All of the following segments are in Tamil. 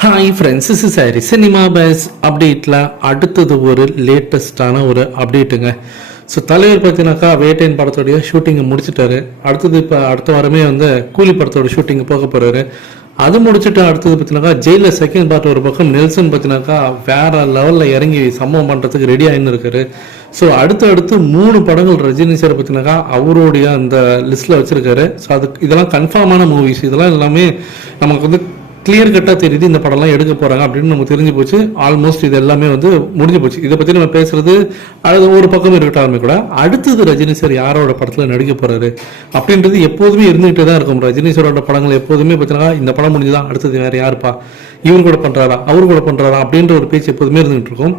Hi friends is sorry cinema base அப்டேட்டில் அடுத்தது ஒரு லேட்டஸ்டான ஒரு அப்டேட்டுங்க ஸோ தலைவர் பார்த்தீங்கன்னாக்கா வேட்டையன் படத்தோடைய ஷூட்டிங்கை முடிச்சிட்டாரு. அடுத்தது இப்போ அடுத்த வாரமே வந்து கூலி படத்தோட ஷூட்டிங் போக போகிறாரு அது முடிச்சுட்டு அடுத்தது பார்த்தீங்கன்னாக்கா ஜெயிலில் செகண்ட் பார்ட் ஒரு பக்கம் நெல்சன் பார்த்தீங்கன்னாக்கா வேற லெவலில் இறங்கி சம்பவம் பண்ணுறதுக்கு ரெடி ஆகின்னு இருக்காரு. ஸோ அடுத்து அடுத்து மூணு படங்கள் ரஜினி சார் பார்த்தீங்கன்னாக்கா அவருடைய அந்த லிஸ்ட்டில் வச்சிருக்காரு. ஸோ அதுக்கு இதெல்லாம் கன்ஃபார்மான மூவிஸ் இதெல்லாம் எல்லாமே நமக்கு வந்து கிளியர் கட்டாக தெரியுது இந்த படம்லாம் எடுக்க போகிறாங்க அப்படின்னு நமக்கு தெரிஞ்சு போச்சு. ஆல்மோஸ்ட் இது எல்லாமே வந்து முடிஞ்சு போச்சு. இதை பற்றி நம்ம பேசுறது அது ஒரு பக்கம் இருக்கட்டாலுமே கூட. அடுத்தது ரஜினி சார் யாரோட படத்தில் நடிக்க போகிறாரு அப்படின்றது எப்போதுமே இருந்துகிட்டே தான் இருக்கும். ரஜினி சாரோட படங்கள் எப்போதுமே பார்த்தீங்கன்னா இந்த படம் முடிஞ்சுதான் அடுத்தது வேறு யாருப்பா? இவர் கூட பண்ணுறாரா அவர் கூட பண்ணுறாரா அப்படின்ற ஒரு பேச்சு எப்போதுமே இருந்துகிட்டு இருக்கும்.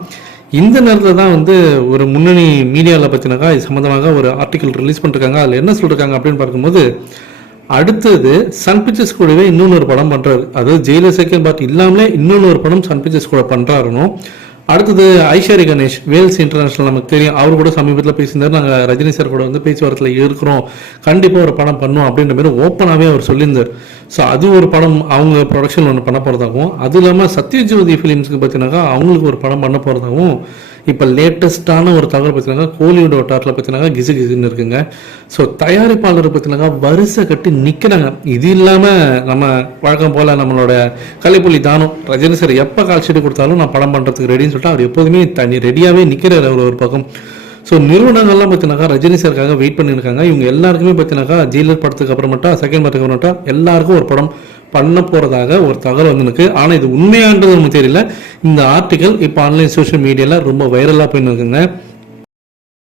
இந்த நேரத்தில் தான் வந்து ஒரு முன்னணி மீடியாவில் பார்த்தீங்கன்னாக்கா இது சம்மந்தமாக ஒரு ஆர்டிக்கல் ரிலீஸ் பண்ணிருக்காங்க. அதில் என்ன சொல்லியிருக்காங்க அப்படின்னு பார்க்கும்போது அடுத்தது சன் பிக்சர்ஸ் கூடவே இன்னொன்று ஒரு படம் பண்ணுறாரு அதாவது ஜெயிலர் செகண்ட் பார்ட் இல்லாமலே இன்னொன்று ஒரு படம் சன் பிக்சர்ஸ் கூட பண்ணுறாருனோ அடுத்தது ஐஸ்வரி கணேஷ் வேல்ஸ் இன்டர்நேஷனல் நமக்கு தெரியும். அவர் கூட சமீபத்தில் பேசியிருந்தார். நாங்கள் ரஜினி சார் கூட வந்து பேச்சுவார்த்தையில் இருக்கிறோம் கண்டிப்பாக ஒரு படம் பண்ணோம் அப்படின்ற மாதிரி ஓப்பனாகவே அவர் சொல்லியிருந்தார். ஸோ அது ஒரு படம் அவங்க ப்ரொடக்ஷன் ஒன்று பண்ண போகிறதாகவும் அது இல்லாமல் சத்யஜோதி ஃபிலிம்ஸ்க்கு பார்த்தீங்கன்னாக்கா அவங்களுக்கு ஒரு படம் பண்ண போகிறதாகவும் இப்போ லேட்டஸ்ட்டான ஒரு தகவல் பார்த்தீங்கன்னா கோலிவுட் வட்டாரத்தில் பார்த்தீங்கன்னா கிசு கிசுன்னு இருக்குங்க. ஸோ தயாரிப்பாளர் பார்த்தீங்கன்னா வரிசை கட்டி நிற்கிறாங்க இது இல்லாமல் நம்ம வழக்கம் போல் நம்மளோட கலைப்புலி தானம் ரஜினி சார் எப்போ கால் கொடுத்தாலும் நான் படம் பண்ணுறதுக்கு ரெடின்னு சொல்லிட்டு அவர் எப்போதுமே தனி ரெடியாகவே நிற்கிறார் அவர் ஒரு பக்கம். ஸோ நிறுவனங்கள்லாம் பார்த்தீங்கன்னாக்கா ரஜினி சாருக்காக வெயிட் பண்ணியிருக்காங்க. இவங்க எல்லாருக்குமே பார்த்தீங்கன்னாக்கா ஜெயிலர் படத்துக்கு அப்புறமேட்டா செகண்ட் படத்துக்கு அப்புறமேட்டா எல்லாருக்கும் ஒரு படம் பண்ண போகிறதாக ஒரு தகவல் வந்துருக்கு. ஆனால் இது உண்மையான்றது நமக்கு தெரியல. இந்த ஆர்டிக்கல் இப்போ ஆன்லைன் சோஷியல் மீடியாவில் ரொம்ப வைரலாக போயின்னு இருக்குங்க.